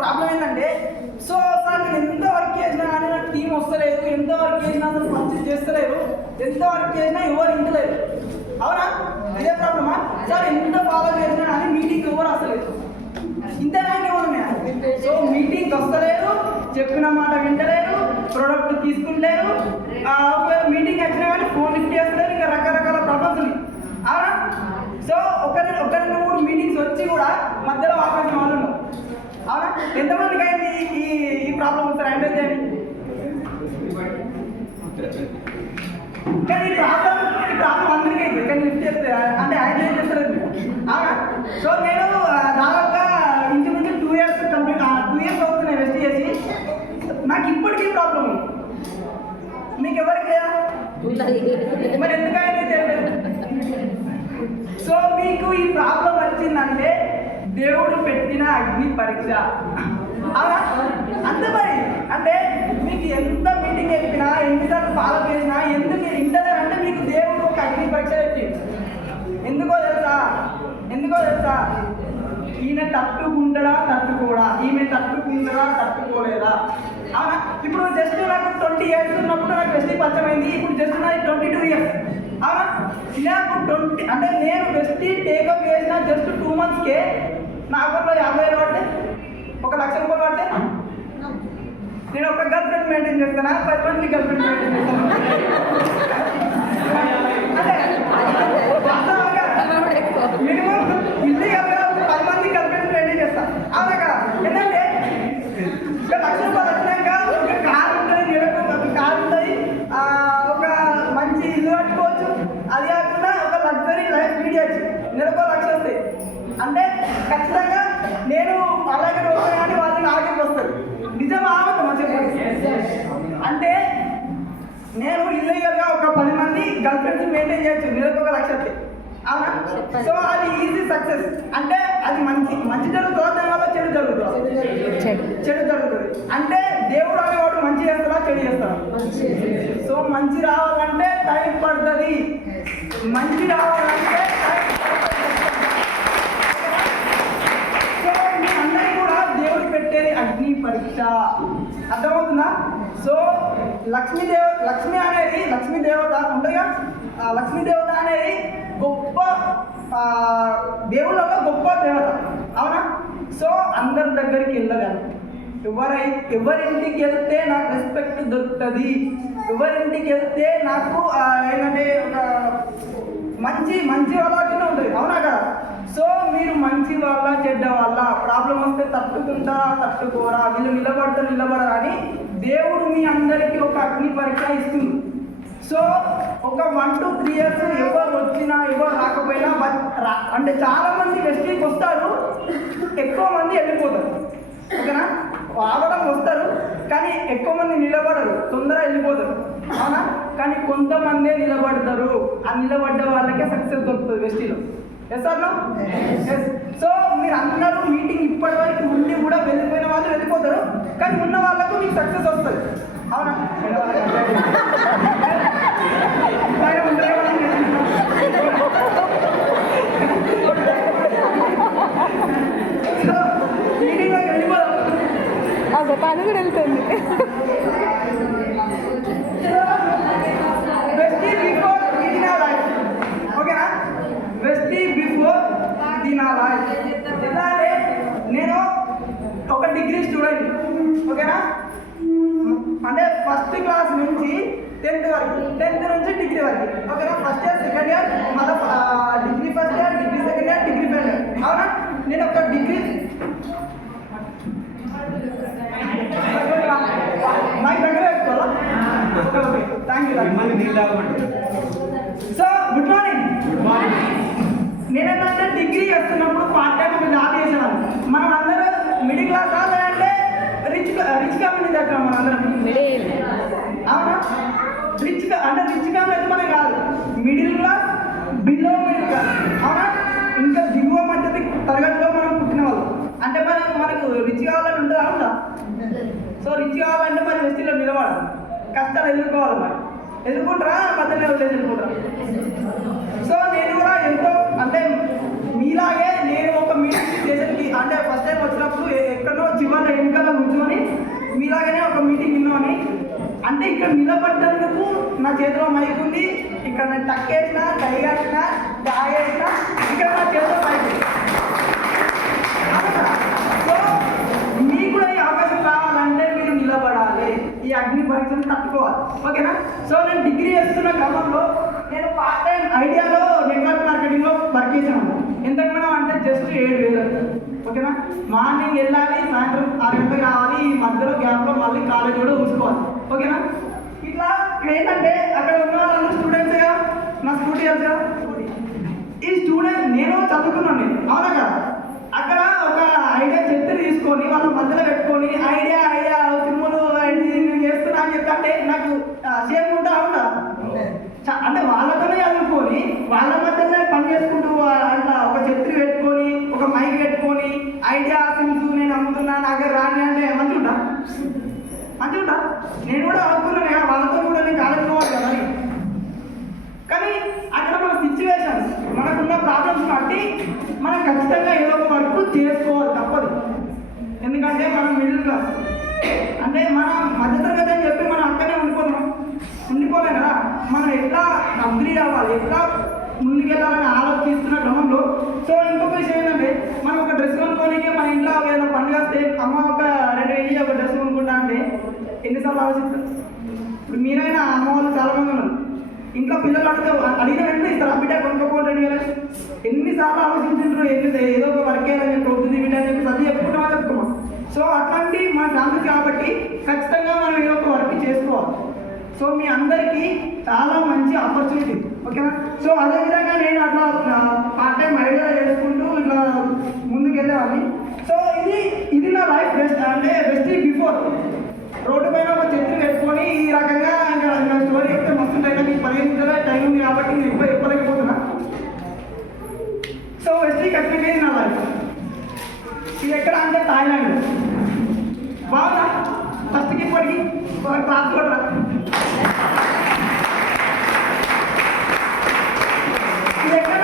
Problem ఏంటంటే so sir నేను ఎంత వర్క్ చేసినా కానీ నాకు టీం వస్తలేదు, ఎంత వర్క్ చేసినా అసలు మంచి చేస్తలేరు, ఎంత వర్క్ చేసినా ఎవరు ఇంటలేరు. అవునా? ఇదే ప్రాబ్లమా? సార్ ఎంత ఫాలో చేసినా కానీ మీటింగ్ ఎవరు వస్తలేదు, ఇంతేనా ఎవరు? సో మీటింగ్ వస్తలేరు, చెప్పిన మాట వింటలేరు, ప్రోడక్ట్ తీసుకుంటలేరు, ఒకవేళ మీటింగ్ వచ్చినా కానీ ఫోన్ లిఫ్ట్ చేస్తలేరు, ఇంకా రకరకాల ప్రాబ్లమ్స్ ఉన్నాయి. అవునా? సో ఒక 2-3 మీటింగ్స్ వచ్చి కూడా మధ్యలో ఆపేసిన వాళ్ళు ఉన్నారు. అవునా? ఎంతమందికి అయింది ఈ ప్రాబ్లం వస్తారు హ్యాండిల్ చేయండి. కానీ ఈ ప్రాబ్లం అందరికీ అయింది, కానీ లిఫ్ట్ చేస్తే అంటే హ్యాండిల్ చేస్తారు. అవునా? సో నేను దాదాపుగా ఇంచుమించు 2 years కంప్లీట్ 2 years అవుతున్నాయి వెస్ట్ చేసి. నాకు ఇప్పటికీ ప్రాబ్లం ఉంది. మీకు ఎవరికి లేదా? మరి ఎందుకైనా తెలియదు. సో మీకు ఈ ప్రాబ్లం వచ్చిందంటే దేవుడు పెట్టిన అగ్ని పరీక్ష. అవునా? అంతే మరి. అంటే మీకు ఎంత మీటింగ్ చెప్పినా, ఎన్నిసార్లు ఫాలో చేసినా ఎందుకు ఇంటర్నెట్ అంటే మీకు దేవుడు ఒక అగ్ని పరీక్ష పెట్టింది. ఎందుకో తెలుసా? ఈయన తట్టుకుంటాడా తట్టుకోడా, ఈమె తట్టుకుంటాడా తట్టుకోలేదా? అవునా? ఇప్పుడు జస్ట్ నాకు 20 years ఉన్నప్పుడు నాకు వెస్టీ పరిచయమైంది. ఇప్పుడు జస్ట్ నాకు 22 years. అవునా? నాకు 20 అంటే నేను వెస్టీ టేకప్ చేసిన జస్ట్ 2 monthsకే నా అకౌంట్లో 50,000 పడితే, 1,00,000 రూపాయలు పడితే నేను ఒక గర్ల్ ఫ్రెండ్ మెయింటైన్ చేస్తాను, 10 మంది గర్ల్ ఫ్రెండ్ మెయింటైన్ చేస్తాను. అంటే మినిమం ఇల్లు 10 మంది గర్ల్ ఫ్రెండ్ మెయింటైన్ చేస్తాను. అవునా కదా? ఏంటంటే 1,00,000 రూపాయలు వచ్చినాక ఒక కార్ ఉంటుంది, నెలకు ఒక కార్ ఉంటుంది, ఒక మంచి ఇల్లు కట్టుకోవచ్చు. అది కాకుండా ఒక లగ్జరీ లైఫ్ లీడ్ చేయొచ్చు. నెలకు 1,00,000 వస్తాయి అంటే ఖచ్చితంగా నేను అలాగే రోజు కానీ వాళ్ళు నాగరికి వస్తారు. నిజమా చెప్పండి. అంటే నేను ఇల్లీగల్గా ఒక 10 మంది గర్ల్ ఫ్రెండ్స్ మెయింటైన్ చేయొచ్చు, నెలకు 1,00,000 వస్తాయి. అవునా? సో అది ఈజీ సక్సెస్. అంటే అది మంచి జరుగుతుందా, దానివల్ల చెడు జరుగుతుంది. అంటే దేవుడు అనేవాడు మంచి చేస్తాడా చెడు చేస్తాడా? సో మంచి రావాలంటే టైం పడుతుంది. సో మీ అందరికీ కూడా దేవుడు పెట్టేది అగ్ని పరీక్ష. అర్థమవుతుందా? సో లక్ష్మీ దేవత ఉంటుందిగా. లక్ష్మీ దేవత అనేది గొప్ప దేవుళ్ళలో గొప్ప దేవత. అవునా? సో అందరి దగ్గరికి వెళ్ళగలను. ఎవరింటికి వెళ్తే నాకు రెస్పెక్ట్ దొరుకుతుంది, ఎవరింటికి వెళ్తే నాకు ఏంటంటే ఒక మంచి వాళ్ళకి ఉంటుంది. అవునా కదా? సో మీరు మంచి వాళ్ళ చెడ్డ వాళ్ళ ప్రాబ్లం వస్తే తట్టుకుంటారా తట్టుకోరా, వీళ్ళు నిలబడరా అని దేవుడు మీ అందరికీ ఒక అగ్ని పరీక్ష ఇస్తుంది. సో ఒక 1 to 3 years ఎవరు వచ్చినా ఎవరు రాకపోయినా అంటే చాలామంది వెస్టీకి వస్తారు, ఎక్కువ మంది వెళ్ళిపోతారు. ఓకేనా? రావడం వస్తారు కానీ ఎక్కువ మంది నిలబడరు, తొందరగా వెళ్ళిపోతారు. అవునా? కానీ కొంతమందే నిలబడతారు. ఆ నిలబడ్డ వాళ్ళకే సక్సెస్ దొరుకుతుంది వెస్టీలో. Yes or no? Yes. So మీరు అందరూ మీటింగ్ ఇప్పటి వరకు ఉండి కూడా వెళ్ళిపోయిన వాళ్ళు వెళ్ళిపోతారు, కానీ ఉన్న వాళ్ళకు మీకు సక్సెస్ వస్తుంది. అవునా? మీటింగ్లోకి వెళ్ళిపోదాం. పని కూడా వెళ్తుంది. వెస్టీ బిఫోర్ దీనా లైఫ్. ఓకేనా? వెస్టీ బిఫోర్ దీనా లైఫ్. ఎలా అంటే నేను ఒక డిగ్రీ స్టూడెంట్. ఓకేనా? అంటే ఫస్ట్ క్లాస్ నుంచి 10th వరకు, 10th నుంచి డిగ్రీ వరకు. ఓకేనా? ఫస్ట్ ఇయర్, సెకండ్ ఇయర్, మళ్ళీ degree first year, degree second year, degree final year. అవునా? నేను ఒక డిగ్రీ మైక్ దగ్గర పెట్టుకోవాలా? Okay, thank you. So good morning. నేనేంటంటే డిగ్రీ చేస్తున్నప్పుడు పార్ట్ టైం ఒక జాబ్ చేసేవాళ్ళం. మనం అందరూ మిడిల్ క్లాస్ లేదంటే రిచ్ కమ్యూనిటీ దగ్గర మన అందరం. అవునా? రిచ్ కమ్యూనిటీ అయితే మనకి కాదు, middle class, below middle class. అవునా? ఇంకా దిగువ మధ్య తరగతిలో మనం పుట్టిన వాళ్ళు. అంటే మనకు రిచ్ కావాలని ఉంటుందా? ఉందా? సో రిచ్ కావాలంటే మరి వెస్టీలో నిలబడాలి, కష్టాలు ఎదుర్కోవాలి. మరి ఎదుర్కొంటారా? మధ్యలో ఎదుర్కొంటారా? సో నేను కూడా ఎంతో అంటే మీలాగే నేను ఒక మీటింగ్ స్టేషన్కి అంటే ఫస్ట్ టైం టైం వచ్చినప్పుడు ఎక్కడో చివరి ఎన్నికల్లో కూర్చొని మీలాగానే ఒక మీటింగ్ విన్నామని అంటే ఇక్కడ నిలబడ్డందుకు నా చేతిలో మైక్ ఉంది, ఇక్కడ నేను టక్కేసిన డైగేసిన దాగేసిన ఇక్కడ నా చేతిలో మైక్ ఉంది. సో మీకు కూడా ఈ అవకాశం రావాలంటే మీరు నిలబడాలి, ఈ అగ్ని పరీక్షను తట్టుకోవాలి. ఓకేనా? సో నేను డిగ్రీ చేస్తున్న క్రమంలో నేను పార్ట్ టైం ఐడియాలో నెట్వర్క్ మార్కెటింగ్లో వర్క్ చేశాను. ఎంతకు మనం అంటే జస్ట్ 7,000. ఓకేనా? మార్నింగ్ వెళ్ళాలి, సాయంత్రం 6 గంటలకు రావాలి, ఈ మధ్యలో గ్యాప్లో మళ్ళీ కాలేజ్ కూడా చూసుకోవాలి. ఓకేనా? ఇట్లా ఏంటంటే అక్కడ ఉన్న వాళ్ళందరూ స్టూడెంట్స్గా, నా స్కూటీ తెలుసుగా, ఈ స్టూడెంట్ నేను చదువుకున్నాను, అవునా కదా? అక్కడ ఒక ఐడియా చెప్తే తీసుకొని వాళ్ళ మధ్యలో పెట్టుకొని ఐడియా సిమ్ములు నేను చేస్తున్నా అని చెప్తే నాకు సేమ్ ఉంటా అవునా? అంటే వాళ్ళతోనే చదువుకొని వాళ్ళ మధ్యనే పని చేసుకుంటూ అట్లా ఒక చెత్రి పెట్టుకొని ఒక మైక్ పెట్టుకొని ఐడియా సిమ్స్ నేను అమ్ముతున్నా నాకు రాని అంటే మంచిగా నేను కూడా అనుకున్నాను కదా, వాళ్ళతో కూడా నేను కాలేజ్ పోవాలి కదా. కానీ అక్కడ మన సిచ్యువేషన్స్ మనకున్న ప్రాబ్లమ్స్ బట్టి మనం ఖచ్చితంగా ఏదో ఒక వర్క్ చేసుకోవాలి, తప్పదు. ఎందుకంటే మనం మిడిల్ క్లాస్ అంటే మనం మధ్యతరగతి అని చెప్పి మనం అక్కడే ఉండిపోలేం కదా. మనం ఎట్లా అప్గ్రేడ్ అవ్వాలి, ఎట్లా ముందుకెళ్ళాలని ఆలోచిస్తున్న క్రమంలో సో ఇంకొక విషయం ఏంటంటే మనం ఒక డ్రెస్ కొనుక్కోనికి మన ఇంట్లో ఏదైనా పండుగ వస్తే అమ్మ ఒక 2,000 ఒక డ్రెస్ కొనుక్కుంటా అంటే ఎన్నిసార్లు ఆలోచిస్తారు? ఇప్పుడు మీరైనా అమ్మ వాళ్ళు చాలామంది ఉన్నారు, ఇంట్లో పిల్లలు అడిగిన వెంటనే ఇస్తారు, బిడ్డ కొనుక్కోపోతే 2,000 ఎన్నిసార్లు ఆలోచించుంటారు, ఏదో ఒక వర్క్ వేయాలని చెప్పి అవుతుంది బిడ్డ అని చెప్పి అది చెప్పుకున్నాం. సో అట్లాంటి మన ఫ్యామిలీస్ కాబట్టి ఖచ్చితంగా మనం ఏదో ఒక వర్క్ చేసుకోవాలి. సో మీ అందరికీ చాలా మంచి ఆపర్చునిటీ. ఓకేనా? సో అదేవిధంగా నేను అట్లా పార్ట్ టైం ఐడియా చేసుకుంటూ ఇట్లా ముందుకు వెళ్ళేవాడిని. సో ఇది నా లైఫ్ బెస్ట్ అంటే బెస్ట్ బిఫోర్. రోడ్డు పైన ఒక చెట్టు పెట్టుకొని ఈ రకంగా ఇంకా నా స్టోరీ చెప్తే మస్తు టైం, మీకు 15 నిమిషాలే టైం ఉంది కాబట్టి నేను ఎక్కువ చెప్పలేకపోతున్నా. సో బెస్ట్ ఖచ్చితంగా ఇది నా లైఫ్. ఇది ఎక్కడ అంటే థాయిలాండ్. బాగుందా? ఫస్ట్కి ఇప్పటికి క్లాస్ కూడా ఇది ఎక్కడ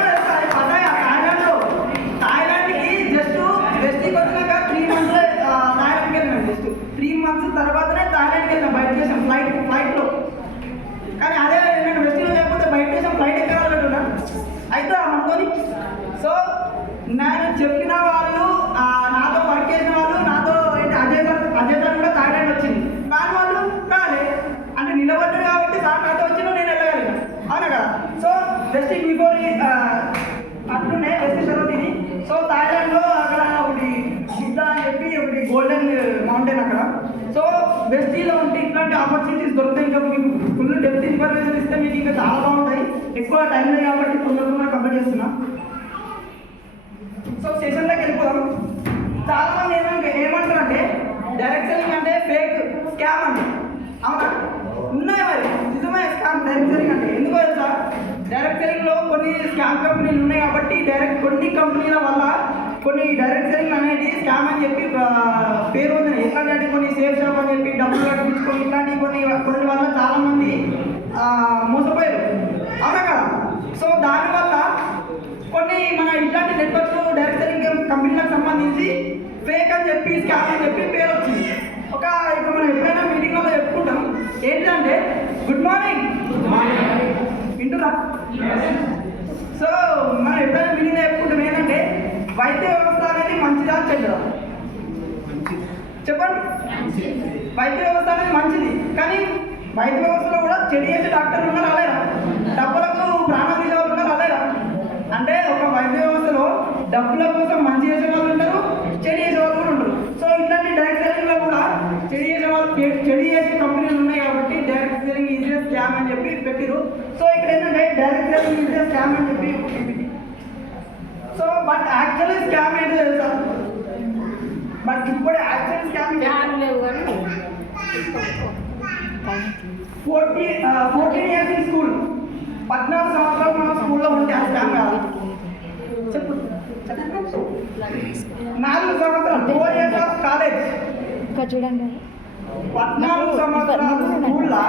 పడ్డాయి థాయిలాండ్కి జస్ట్ వెస్ట్కి వచ్చినాక 3 months థాయిలాండ్కి వెళ్ళినాం. జస్ట్ 3 months తర్వాతనే థాయిలాండ్కి వెళ్ళాం బయట చేసాం ఫ్లైట్లో. కానీ అదే నేను వెస్ట్లో లేకపోతే బయట చేసాం ఫ్లైట్ ఎక్కడాలంటున్నా అయితే మనతోని. సో నేను చెప్పిన వాళ్ళు నాతో వర్క్ చేసిన వాళ్ళు నాతో ఏంటి అజయ్ సార్ కూడా థాయిలాండ్ వచ్చింది, రాని వాళ్ళు రాలే అంటే నిలబడ్డారు కాబట్టి సార్ నాతో వచ్చినా నేను వెళ్ళగలిగాను, అవునా కదా? సో బెస్ట్ బిఫోర్ అట్లునే బెస్ట్ చదువుతుంది. సో థాయిలాండ్లో అక్కడ ఒకటి సిద్ధా అని చెప్పి ఒకటి గోల్డెన్ మౌంటైన్ అక్కడ. సో బెస్టీలో ఉంటే ఇట్లాంటి ఆపర్చునిటీస్ దొరుకుతాయి. ఇంకా మీకు ఫుల్ డెప్త్ ఇన్ఫర్మేషన్ ఇస్తే మీకు ఇంకా చాలా బాగుంటాయి. ఎక్కువ టైం లేదు కాబట్టి తొందరగా కంప్లీట్ చేస్తున్నా. సో సెషన్లోకి వెళ్ళిపోదాం. చాలా మంది ఏమంటారంటే డైరెక్ట్ సెల్లింగ్ అంటే ఫేక్ స్కామ్ అండి, అవునా? ఉన్నాయి మరి నిజమే స్కామ్ డైరెక్ట్ సెల్లింగ్ అంటే. ఎందుకో తెలుసా? డైరెక్ట్ సెల్లింగ్లో కొన్ని స్కామ్ కంపెనీలు ఉన్నాయి కాబట్టి కొన్ని కంపెనీల వల్ల కొన్ని డైరెక్ట్ సెల్లింగ్ అనేది స్కామ్ అని చెప్పి పేరు ఉంది. ఎట్లాంటి కొన్ని సేఫ్ షాప్ అని చెప్పి డబ్బులు కట్టించుకొని ఇట్లాంటి కొన్ని వల్ల చాలామంది మోసపోయారు, అవునా కదా? సో దానివల్ల కొన్ని మన ఇట్లాంటి నెట్వర్క్ డైరెక్ట్ సెల్లింగ్ కంపెనీలకు సంబంధించి ఫేక్ అని చెప్పి స్కామ్ అని చెప్పి పేరు వచ్చింది. ఇప్పుడు మనం ఎప్పుడైనా మీటింగ్లో చెప్పుకుంటాం ఏంటంటే గుడ్ మార్నింగ్ వింటున్నా. సో మనం ఎప్పుడైనా మీటింగ్లో చెప్పుకుంటాం ఏంటంటే వైద్య వ్యవస్థ అనేది మంచిదా చెడ్డదా? చెప్పండి. వైద్య వ్యవస్థ అనేది మంచిది, కానీ వైద్య వ్యవస్థలో కూడా చెడు చేసే డాక్టర్లు ఉన్నారు అలారా, డబ్బులకు ప్రాణం తీసే వాళ్ళు ఉన్నారు అలారా. అంటే ఒక వైద్య వ్యవస్థలో డబ్బుల కోసం మంచి చేసే వాళ్ళు ఉంటారు, చెడు చేసే వాళ్ళు కూడా ఉంటారు. సో ఇట్లాంటి డైరెక్ట్ సెల్లింగ్లో కూడా చెడు చేసే వాళ్ళు చెడు చేసే కంపెనీలు ఉన్నాయి కాబట్టి డైరెక్ట్ సెల్లింగ్ ఈజీ స్కామ్ అని చెప్పి పెట్టిరు. సో ఇక్కడ ఏంటంటే డైరెక్ట్ సెల్లింగ్ ఈజీ స్కామ్ అని చెప్పి. సో బట్ యాక్చువల్లీ స్కామ్ ఏంటో తెలుసా? బట్ ఇప్పుడు actual scam 14 years in school, 14 సంవత్సరాలు మనం స్కూల్లో ఉంటే ఆ స్కామ్ కాదు. చెప్పు 4 సంవత్సరాలు 4 years ఆఫ్ కాలేజ్, చూడండి 14 సంవత్సరాలు స్కూల్లో,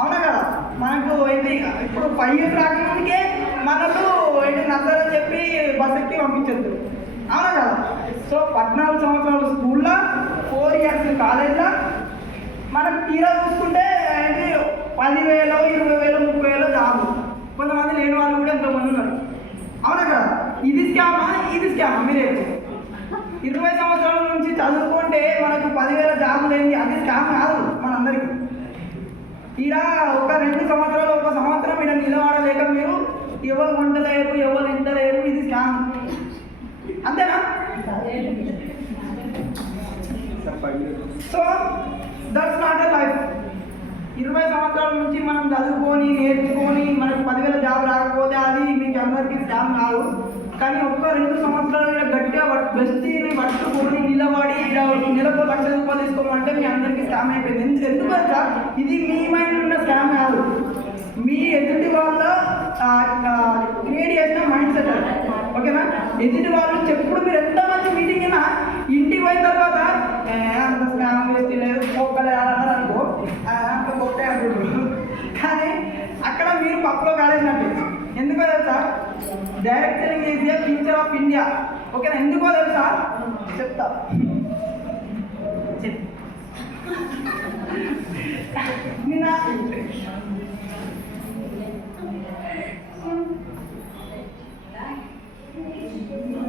అవునా కదా? మనకు ఏంటి ఇప్పుడు 5 years రాకముందుకే మనకు ఏంటి నచ్చదని చెప్పి బస్ ఎక్కి పంపించద్దు, అవునా కదా? సో 14 మనకు తీరా చూసుకుంటే ఏంటి 10,000, 20,000, 30,000 జాబ్. కొంతమంది లేని వాళ్ళు కూడా ఎంతోమంది ఉన్నారు. అవునా కదా? ఇది స్కామా మీరే 20 సంవత్సరాల నుంచి చదువుకుంటే మనకు 10,000 జాబులు ఏంటి? అది స్కామ్ కాదు మనందరికీ. ఇలా ఒక 2 సంవత్సరాలు, 1 సంవత్సరం ఇలా నిలబడలేక మీరు ఎవరు వండలేరు, ఎవరు ఎండలేరు, ఇది స్కామ్. అంతేనా? So that's not a life. 20 సంవత్సరాల నుంచి మనం చదువుకొని నేర్చుకొని మనకు 10,000 జాబ్ రాకపోతే అది మీకు అందరికీ స్కామ్ కాదు. కానీ ఒక్క 2 సంవత్సరాలు గట్టిగా బెస్టీని పట్టుకొని నిలబడి నెలకు 1,00,000 రూపాయలు తీసుకోమంటే మీ అందరికీ స్కామ్ అయిపోయింది. ఎందుకంటే ఇది మీ మైండ్ ఉన్న స్కామ్ కాదు, మీ ఎదుటి వాళ్ళ క్రియేట్ చేసిన మైండ్ సెట్. ఓకేనా? ఎదుటి వాళ్ళు చెప్పుడు మీరు ఎంత మంచి మీటింగ్ అయినా ఇంటికి పోయిన తర్వాత అంత స్కామ్ వేస్తే లేదు పోక్కలే అనుకో, అంత పోతే అంటున్నారు. కానీ అక్కడ మీరు పప్పులో కాలేసినట్టు. ఎందుకో తెలుసా? Direct selling is the future of India. ఓకేనా? ఎందుకో తెలుసా? చెప్తా. నిన్న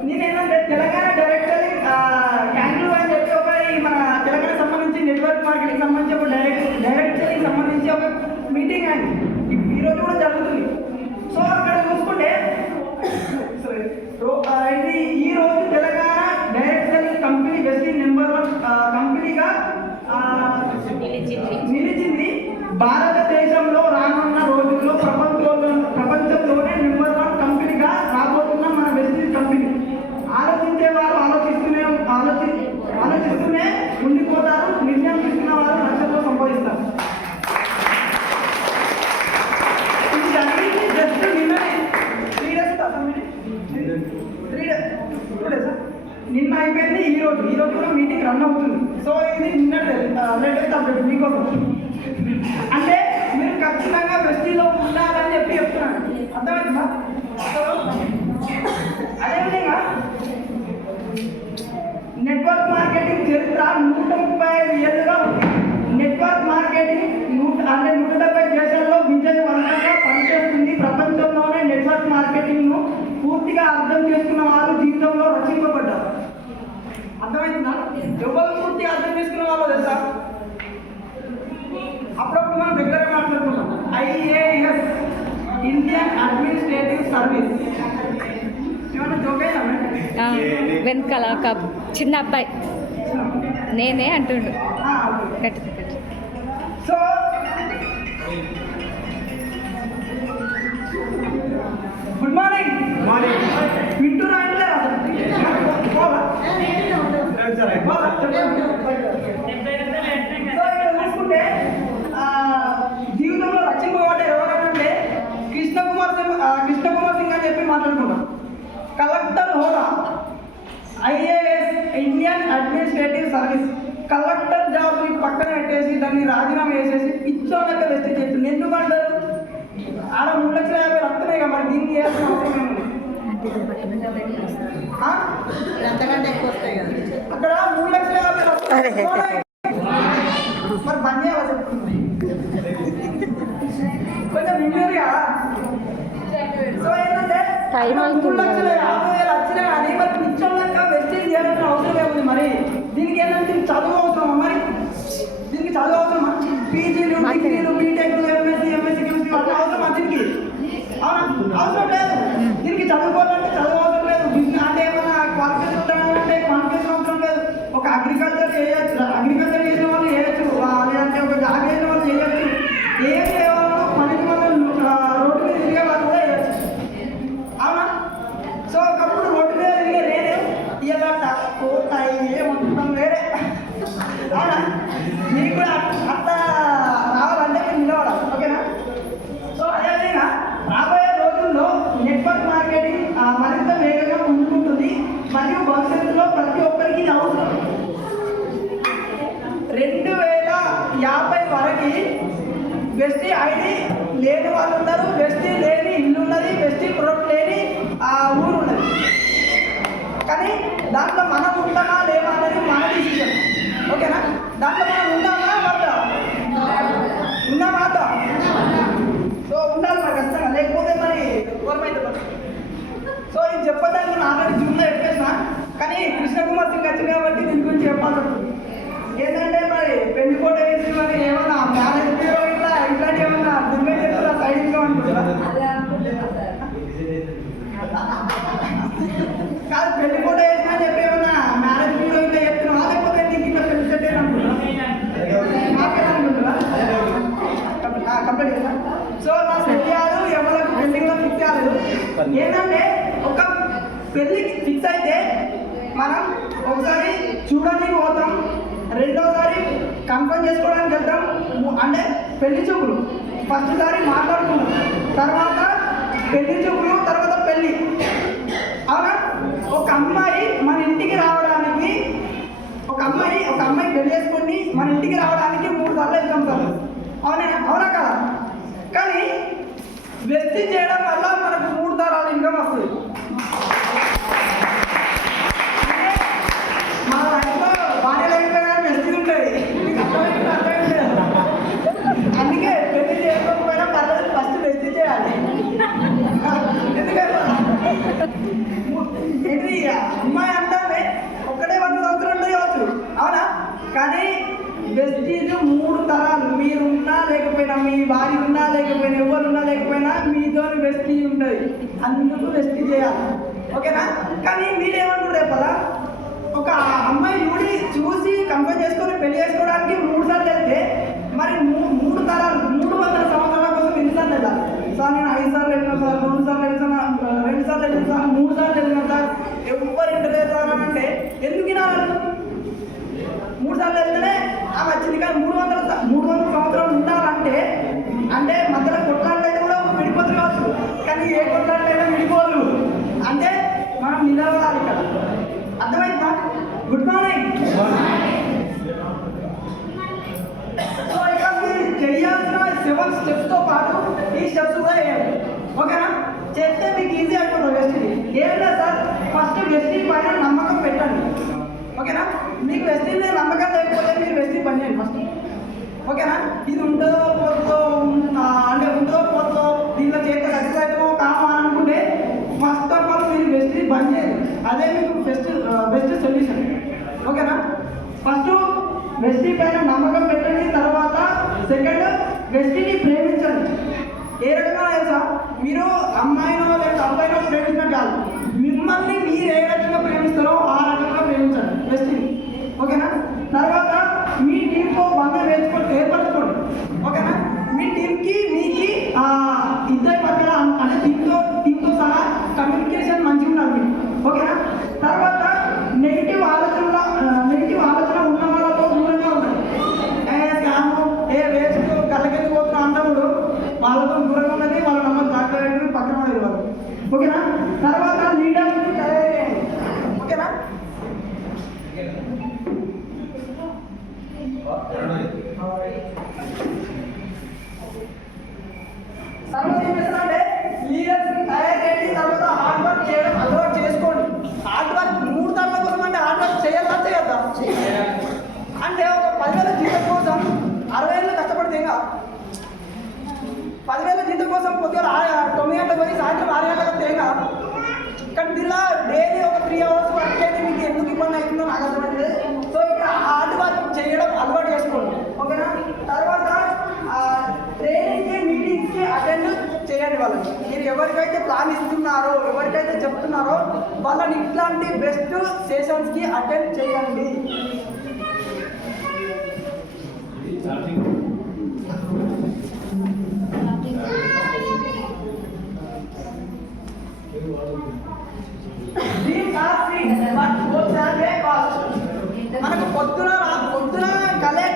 నేనేంటంటే తెలంగాణ డైరెక్ట్ సెల్లింగ్ క్యాండిల్ అని చెప్పి ఒక మన తెలంగాణ సంబంధించి నెట్వర్క్ మార్కెటింగ్ సంబంధించి ఒక డైరెక్ట్ సెల్లింగ్ సంబంధించి ఒక మీటింగ్ అయింది. ఈరోజు కూడా జరుగుతుంది. సో అక్కడ చూసుకుంటే ఈ రోజు Telangana direct selling company best number 1 కంపెనీగా నిలిచింది. భారతదేశంలో రానున్న రోజుల్లో ప్రపంచంలోనే నెంబర్ 1 కంపెనీగా రాబోతున్న మన బెస్ట్ కంపెనీ. ఆలోచించే వారు ఆలోచిస్తూనే ఉండిపోతారు. నిర్ణయం తీసుకున్న వారు లక్షల్లో సంపాదిస్తారు. ఇది జరిగింది జస్ట్ నిన్ననే 3 days నిన్న అయిపోయింది. ఈరోజు కూడా మీటింగ్ రన్ అవుతుంది. సో ఇది నిన్నటి లేటెస్ట్ అప్డేట్ మీకోసం. అంటే మీరు ఖచ్చితంగా బెస్టీలో ఉండాలని చెప్పి చెప్తున్నాను. అర్థమైందా? అదేవిధంగా నెట్వర్క్ మార్కెటింగ్ చరిత్ర 135 ఏళ్ళుగా ఉంది. నెట్వర్క్ మార్కెటింగ్ 170 దేశాల్లో విజయవంతంగా పనిచేస్తుంది. ప్రపంచంలోనే నెట్వర్క్ మార్కెటింగ్ను పూర్తిగా అర్థం చేసుకున్న వారు జీవితంలో రక్షింపబడ్డారు. అర్థమవుతుందా? ఎవరు పూర్తిగా అర్థం చేసుకున్న వాళ్ళు తెలుసా? అప్పుడప్పుడు మనం దగ్గర మాట్లాడుతున్నాం. IAS, Indian administrative service. ఏమన్నా జోకైనా వెనకాల ఒక చిన్న అబ్బాయి నేనే అంటుండు. So good morning. వింటున్నా అంటే చూసుకుంటే జీవితంలో రక్షింపబడ్డ ఎవరంటే కృష్ణకుమార్ సింగ్ అని చెప్పి మాట్లాడుకుంటాం. కలెక్టర్ హోదా, IAS, Indian administrative service. Collector job పక్కన పెట్టేసి దాన్ని రాజీనామా చేసేసి పిచ్చోళ్ళకి వెస్ట్ చేస్తుంది. ఎందుకంటారు? ఆడ 3,50,000 వస్తున్నాయి కదా, మరి దీనికి చేయాల్సిన అవసరం ఏముంది? అంతకంటే ఎక్కువ వస్తాయి కదా. అక్కడ 3,50,000 వస్తాయి. మరి బంద్ చేయాలి చెప్తుంది కొంచెం వింటూరుగా. సో ఏంటంటే 3,50,000 వచ్చినా కానీ మరి పిచ్చోళ్ళక వెస్టేజ్ చేయాల్సిన అవసరం ఏముంది? మరి దీనికి ఏంటంటే చదువు అవసరమా? మరి దీనికి చదువు అవసరమా? PGలు, డిగ్రీలు, బీటెక్లు, MSc, కెమిస్ట్రీ అట్లా అవసరమా దీనికి? అవునా? అవసరం లేదు. దీనికి చదువుకోవాలంటే చదువు అవసరం లేదు. బిజినెస్ అంటే ఏమన్నా క్వాలిఫికేషన్ ఉండాలంటే క్వాలిఫికేషన్ అవసరం లేదు. ఒక అగ్రికల్చర్ చేయొచ్చు, అగ్రికల్చర్ చేసిన వాళ్ళు చేయొచ్చు, లేదంటే ఒక జాబ్ చేసిన వాళ్ళు చేయొచ్చు. ఏం చేయాలో పనికి మనం రోడ్డు మీద తిరిగే వాళ్ళు కూడా చేయొచ్చు. అవునా? సో ఒకప్పుడు రోడ్డు మీద తిరిగే నేనే ఇలా మొత్తం వేరే. అవునా? మీకు కూడా అట్లా రావాలంటే మీరు నిలబడాలి. ఓకేనా? సో అదేవిధంగా రాబోయే రోజుల్లో నెట్వర్క్ మార్కెటింగ్ మరింత వేగంగా ముందుకుంటుంది మరియు భవిష్యత్తులో ప్రతి ఒక్కరికి ఇది అవసరం. 2050 వరకు బెస్టీ ఐడి లేని వాళ్ళు ఉన్నారు, బెస్టీ లేని ఇల్లు ఉన్నది, బెస్టీ ప్రొడక్ట్ లేని ఊరు ఉన్నది. కానీ దాంట్లో మనం ఉంటామా లేవా అనేది మన డిసిషన్. ఓకేనా? దాంట్లో మనం ఉంటామా వద్దా? పెళ్ళికి ఫిక్స్ అయితే మనం ఒకసారి చూడడానికి పోతాం, రెండోసారి కన్ఫర్మ్ చేసుకోవడానికి వెళ్తాం, అంటే పెళ్లి చూపులు ఫస్ట్ సారి మాట్లాడుకుంటాం, తర్వాత పెళ్లి చూపులు, తర్వాత పెళ్ళి. అవునా? ఒక అమ్మాయి మన ఇంటికి రావడానికి, ఒక అమ్మాయి పెళ్లి చేసుకొని మన ఇంటికి రావడానికి 3 సార్లు వెళ్తాం సార్. అవునా కదా? కానీ వ్యక్తి చేయడం వల్ల మనకు 3 తరాలు ఇన్కమ్ వస్తుంది. మన లైఫ్లో భార్య లేకపోయినా వ్యక్తి ఉంటుంది, అందుకే పెళ్లి చేయకపోయినా పర్లేదు, ఫస్ట్ వ్యక్తి చేయాలి. ఎందుకంటే అమ్మాయి అంటే ఒక్కడే 100 సంవత్సరాలు ఉంటే కావచ్చు, అవునా? కానీ వెస్టీజ్ 3 తరాలు, మీరున్నా లేకపోయినా, మీ భార్య ఉన్నా లేకపోయినా, ఎవరున్నా లేకపోయినా మీతో వెస్టీజ్ ఉంటుంది. అందుకు వెస్టీజ్ చేయాలి, ఓకేనా? కానీ మీరేమంటారు రేపలా ఒక అమ్మాయి చూసి కంపేర్ చేసుకొని పెళ్లి చేసుకోవడానికి 3 సార్లు వెళ్తే మరి 3 తరాలు 300 సంవత్సరాల కోసం ఎన్నిసార్లు వెళ్ళాలి సార్? నేను 5 సార్లు వెళ్ళినా సార్, 2 సార్లు వెళ్ళినా, 2 సార్లు వెళ్ళినా సార్, 3 సార్లు వెళ్ళినా సార్, ఎవరు ఇంటర్లేదు సార్ అని అంటే ఎందుకు వినాలి? 3 సార్లు వెళ్తేనే ఆమె వచ్చింది. కానీ 300 సంవత్సరాలు ఉండాలంటే అంటే మధ్యలో కొట్లాడలైతే కూడా విడిపోదు కావచ్చు, కానీ ఏ కొట్లాడలైనా విడిపోదు. అంటే మనం నిలబడాలి ఇక్కడ. అర్థమైందా? Good morning. సో ఇక మీరు చేయాల్సిన 7 స్టెప్స్తో పాటు ఈ స్టెప్స్ కూడా వేయాలి, ఓకేనా? చేస్తే మీకు ఈజీ అయిపోతుంది వెస్టీని. ఏం లేదు సార్, ఫస్ట్ వెస్టీ పైన నమ్మకం పెట్టండి, ఓకేనా? మీకు వెస్టీ మీద నమ్మకం లేకపోతే మీరు వెస్టీ పని చేయండి ఫస్ట్, ఓకేనా? ఇది ఉంటుందో పోతుందో, అంటే ఉంటుందో పోతుందో, దీంట్లో చేస్తే సక్సెస్ అవుతుందో కామా అని అనుకుంటే ఫస్ట్ ఆఫ్ ఆల్ మీరు వెస్టీ బంద్ చేయండి. అదే మీకు బెస్ట్ సొల్యూషన్, ఓకేనా? ఫస్ట్ వెస్టీ పైన నమ్మకం పెట్టండి, తర్వాత సెకండ్ వెస్టీని ప్రేమించండి. ఏ రకంగా తెలుసా? మీరు అమ్మాయినో లేదా అబ్బాయినో ప్రేమించడం కాదు, మిమ్మల్ని మీరు ఏ రకంగా ప్రేమిస్తారో ఆ రకంగా ప్రేమించండి వెస్టీని, ఓకేనా? తర్వాత మీ టీంతో బంధం ఏర్పరచుకోండి, ఓకేనా? మీ టీంకి మీకి ఇద్దరి పక్కన అంటే టీంతో సహా కమ్యూనికేషన్ మంచిగా ఉండాలి, ఓకేనా? తర్వాత నెగిటివ్ ఆలోచన ఉన్న వాళ్ళతో దూరంగా ఉండాలి. వేస్ట్ కళ్ళకెళ్ళిపోతున్న అన్నప్పుడు వాళ్ళతో దూరంగా ఉన్నది, వాళ్ళ నమ్మకం మాట్లాడేది పక్కన వాళ్ళు, ఓకేనా? తర్వాత లీడర్స్ తయారు చేయండి, ఓకేనా? తర్వాత ఏం చేస్తారంటే లీడర్స్ తయారు చేయండి, తర్వాత హార్డ్ వర్క్ చేయడం అలవాటు చేసుకోండి. హార్డ్ వర్క్ 3 తరాల కోసం అంటే హార్డ్ వర్క్ చేయొద్దా చేయొద్దా? అంటే ఒక 10,000 జీతం కోసం 60 ఏళ్ళు కష్టపడితే ఇంకా 10,000 జీతం కోసం పొద్దున 9 గంటలకు పోయి సాయంత్రం 6 గంటలకు వస్తే ఇంకా. కానీ దీనిలో డైలీ ఒక 3 అవర్స్ వర్క్ అయితే మీకు ఎందుకు ఇబ్బంది అవుతుందో నాకు అర్థమైంది. సో ఇక్కడ హార్డ్ వర్క్ చేయడం అలవాటు చేసుకోండి, ఓకేనా? తర్వాత ట్రైనింగ్కి మీటింగ్స్కి అటెండ్ చేయండి. వాళ్ళని మీరు ఎవరికైతే ప్లాన్ ఇస్తున్నారో, ఎవరికైతే చెప్తున్నారో వాళ్ళని ఇట్లాంటి బెస్ట్ సెషన్స్కి అటెండ్ చేయండి. మనకు పొద్దున కలే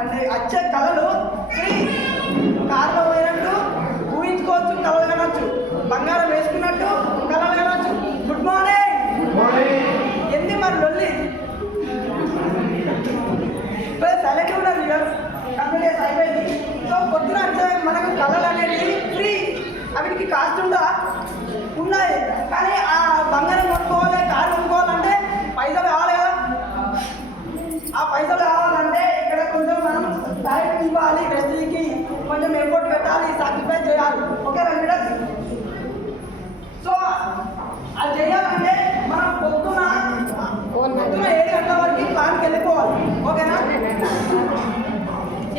అంటే వచ్చే కళలు ఫ్రీ. కార్లో పోయినట్టు ఊహించుకోవచ్చు, కళలు కనొచ్చు. బంగారం వేసుకున్నట్టు కళలు కనొచ్చు. Good morning. ఎందు మరి లొల్లి సైలెంట్ ఉండాలి కంప్లీట్ అయిపోయింది. సో పొద్దున వచ్చే మనకు కళలు అనేది ఫ్రీ. అవిటికి కాస్ట్ ఉందా? ఉన్నాయి. కానీ ఆ బంగారం కొనుక్కోవాలి, కారు కొనుక్కోవాలంటే పైసలు కావాలి కదా. ఆ పైసలు కావాలంటే ఇక్కడ కొంచెం మనం టైం ఇవ్వాలి, వెస్టీకి కొంచెం ఎఫర్ట్ పెట్టాలి, సాక్రిఫైస్ చేయాలి, ఓకే రండి. సో అది చేయాలంటే మనం పొద్దున 7 గంటల వరకు ప్లాన్కి వెళ్ళిపోవాలి, ఓకేనా?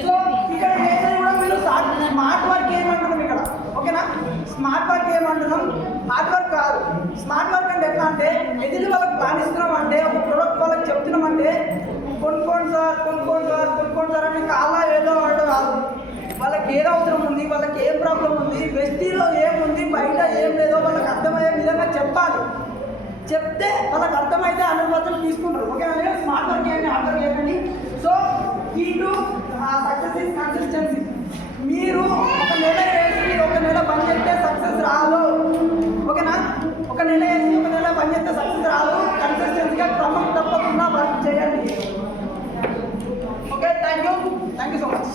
సో ఇక్కడ చేసేది కూడా మీరు స్మార్ట్ వర్క్ ఏమంటున్నాం ఇక్కడ, ఓకేనా? స్మార్ట్ వర్క్ ఏమంటున్నాం, హార్డ్ వర్క్ కాదు. స్మార్ట్ వర్క్ అంటే ఎట్లా అంటే ఎదుటి వాళ్ళకి ప్లాన్ ఇస్తున్నాం అంటే, ఒక ప్రొడక్ట్ వాళ్ళకి చెప్తున్నామంటే కొనుక్కోండి సార్ అని కాలా ఏదో వాడో కాదు. వాళ్ళకి ఏది అవసరం ఉంది, వాళ్ళకి ఏం ప్రాబ్లం ఉంది, వెస్టీలో ఏముంది, బయట ఏం లేదో వాళ్ళకి అర్థమయ్యే విధంగా చెప్పాలి. చెప్తే వాళ్ళకి అర్థమైతే 100% తీసుకుంటారు. ఓకేనా? స్మార్ట్ వర్క్ చేయండి, హార్డ్ వర్క్ చేయండి. So key to success is consistency. మీరు ఒక నెల వేసి ఒక నెల పని చేస్తే సక్సెస్ రాదు. ఓకేనా? ఒక నెల వేసి ఒక నెల పని చేస్తే సక్సెస్ రాదు. కన్సిస్టెన్సీగా క్రమం తప్పకుండా వర్క్ చేయండి. Okay, thank you so much.